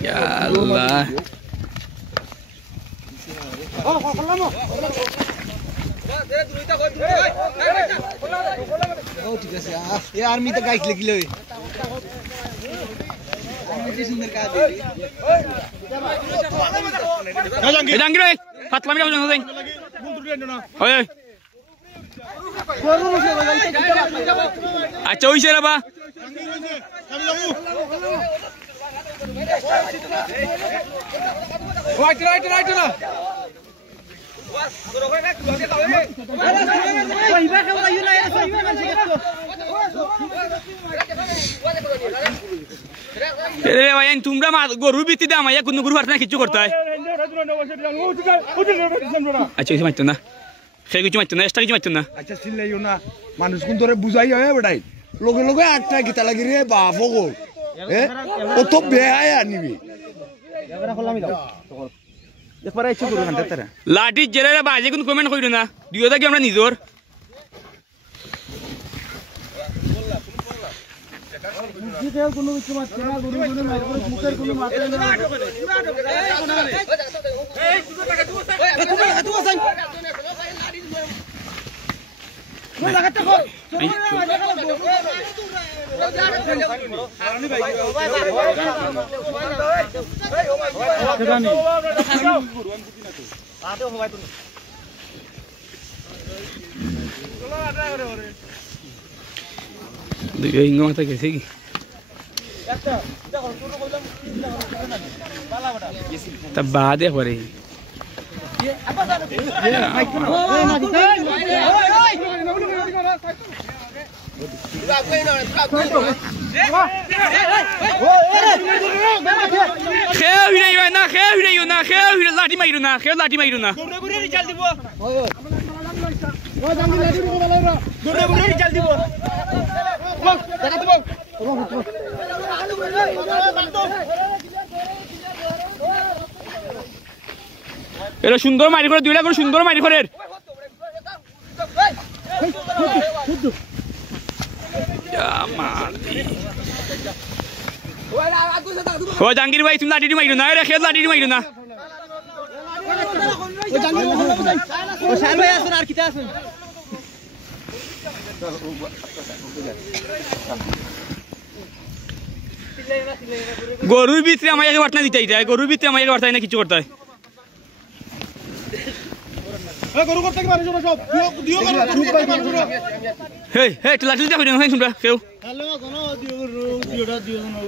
Ya Allah. Oh, ঠিক আছে এ আর্মি তো গাইছ লাগিল ওই কি সুন্দর কাজ এই জাঙ্গির ওই ফাতলামি না বুঝুন ওই ওই আচ্ছা ওইছে রে বা রাইট না তোমরা গরুর ভিত্তিতে আমায় কোন গরু হাট না কিছু করতে হয় আচ্ছা কিছু মারতো না সে কিছু মারতো না এক্সট্রা কিছু মারতো না আচ্ছা চিল্লাইও না মানুষ কোন ধরে বুঝাই হয় বেটাই লগে লগে একটা গীতা লাগি রে বাপ গো ও তো বেহায় আনিবি লাঠি জেলে বাজে কোন কমেন্ট করিল না দুইও থাকি আমরা নিজর হিঙ্গ মাথা গেছে কি তা বাদ একবারে লাঠি মাইরো না লাঠি মাইরো না এটা সুন্দর মারি করে দুইটা করে সুন্দর মারি করে ও জাহাঙ্গীর ভাই তুমি লাঠিটি মাইরো না খেয়ে লাঠিটি মাইরো না গরুর ভিতরে আমাকে বার্তা দিতে গরুর ভিতরে আমাকে বার্তা না কিছু করতে হয়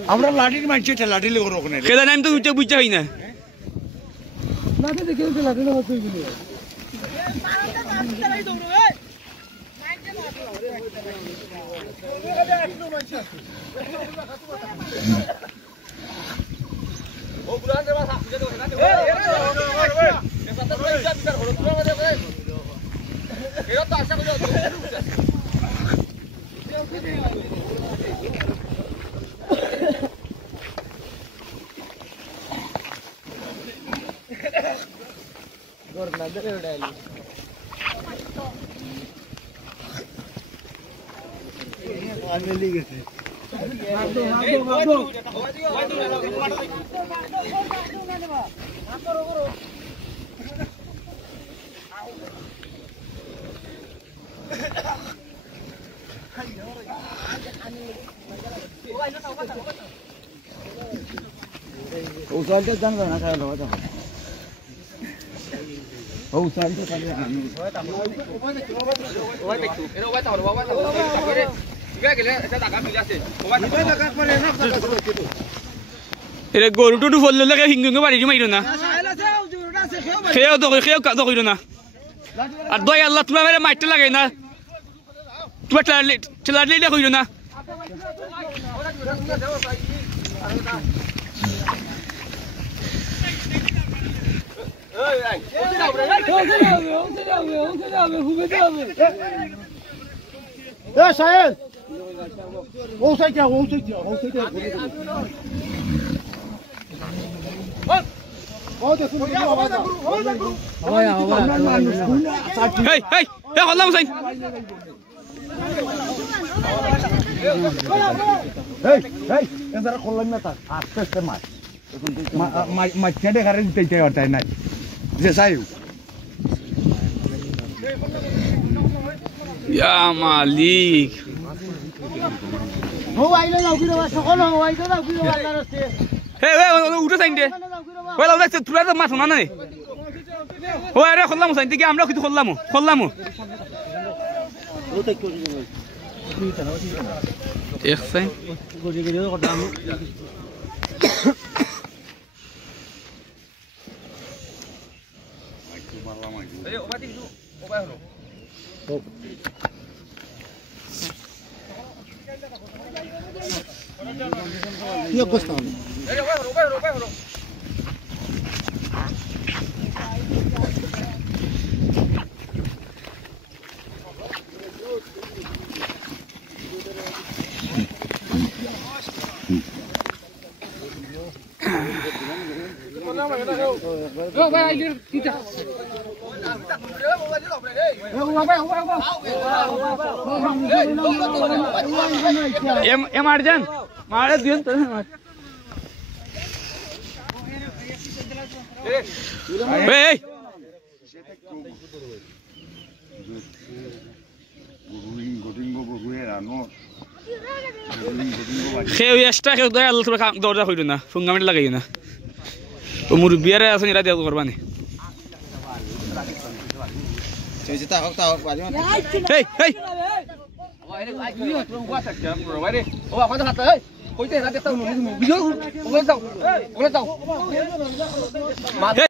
আমরা লাঠির মারছি লাঠি আমি তো বুঝতে হয় না গরু টুটু ফল হিঙ্গু বাড়ি মাইরো না খেয়েও তো কইরো না আর দই আল্লাহ তোমার মেরে মাইটটা লাগাই না তোমার ঠেলা কইরো না সাহেব ও সাইড হল্লাম এই এই এছাড়া করলাম না তার আস্তে আস্তে মাছ দেখারে দিতে পারতাই নাই যে চাই ইয়া মালিক হে উঠে সাইন দে ওই লাউ দেখছে তুই তো মাছ না না ও আরে খোল্লাম সাইন থেকে আমরা কিছু খোল্লাম এক সাইন কি অবস্থা এম আরজান মারে দিন তো এই খেয়ে এক্সট্রা খেয়ে দয়া আল্লাহ তোরা দরজা হইল না ফুঙ্গামিট লাগাই না ও মুরব্বিয়ারে আছেন এরা দেওয়া করবানি এই এই ও এখন হাতে কইতে রাতে তাও ভিডিও ওগুলো দাও